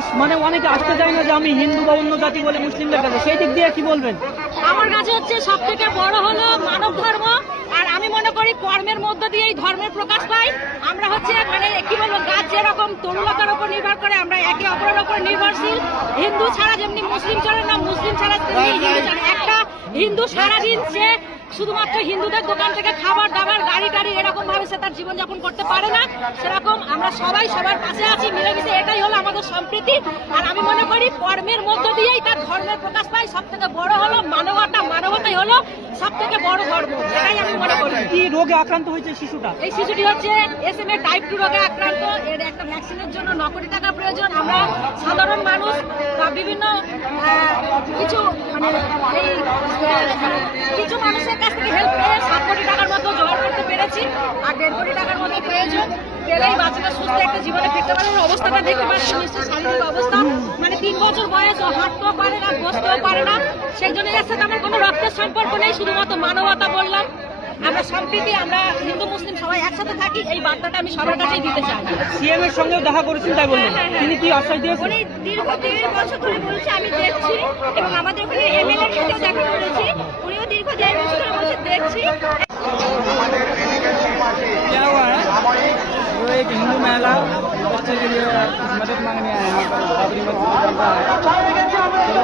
মানুষ মানে অনেকে আসতে চায় না যে আমি হিন্দু বা অন্য জাতি বলে মুসলিমদের কাছে, সেই দিক দিয়ে কি বলবেন? আমার কাছে হচ্ছে সব থেকে বড় হলো মানব ধর্ম। আর আমি মনে করি কর্মের মধ্য দিয়ে এই ধর্মের প্রকাশ পাই। আমরা হচ্ছে মানে কি বলবো, গাছ যেরকম তরুলতার উপর নির্ভর করে, আমরা একে অপরের উপর নির্ভরশীল। হিন্দু ছাড়া যেমনি মুসলিম চলে না, মুসলিম ছাড়া তেমনি হিন্দু চলে। একটা হিন্দু সারাদিন সে শুধুমাত্র হিন্দুদের দোকান থেকে খাবার দাবার গাড়ি টাড়ি এরকম ভাবে সে তার জীবনযাপন করতে পারে না। সেরকম আমরা সবাই সবার পাশে আছি, মিলেমিশে, এটাই হলো আমাদের সম্প্রীতি। আর আমি মনে করি কর্মের মধ্য দিয়েই তার ধর্মের প্রকাশ পায়। সব থেকে বড় হলো মানবতা, মানবতাই হলো সব থেকে বড় ধর্ম, এটাই আমি মনে করি। কি রোগে আক্রান্ত হয়েছে শিশুটা? এই শিশুটি হচ্ছে SMA টাইপ 2 রোগে আক্রান্ত। এর একটা ভ্যাকসিনের জন্য 9 কোটি টাকা প্রয়োজন। আমরা সাধারণ মানুষ বা বিভিন্ন কিছু মানে এই কিছু মানুষের কাছ থেকে হেল্প পেয়ে 7 কোটি টাকার মতো জোগাড় করতে পেরেছি। আর 1.5 কোটি টাকার মতো প্রয়োজন। পেলেই বাচ্চাটা সুস্থ একটা জীবনে ফিরতে পারে। অবস্থাটা দেখতে পাচ্ছি, নিশ্চয় শারীরিক অবস্থা মানে 3 বছর বয়স, ও হাঁটতেও পারে না, বসতেও পারে না। সেই জন্য এর সাথে আমার কোনো রক্তের সম্পর্ক নেই, শুধুমাত্র মানবতা বললাম। আমরা সম্প্রীতি, আমরা হিন্দু মুসলিম সবাই একসাথে থাকি, এই বার্তাটা আমি সবার কাছেই দিতে চাই। সিএম এর সঙ্গেও দেখা করেছেন তাই বললেন, তিনি কি আশ্বাস দিয়েছেন? উনি দীর্ঘ 1.5 বছর ধরে বলছে আমি দেখছি, এবং আমাদের ওখানে MLA এর সাথেও দেখা করেছি, উনিও দীর্ঘ 1.5 বছর ধরে বলছে দেখছি। क्या हुआ है? वो एक हिंदू महिला बच्चे के लिए मदद मांगने आए हैं, बाबरी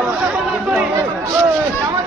मस्जिद बन रहा है।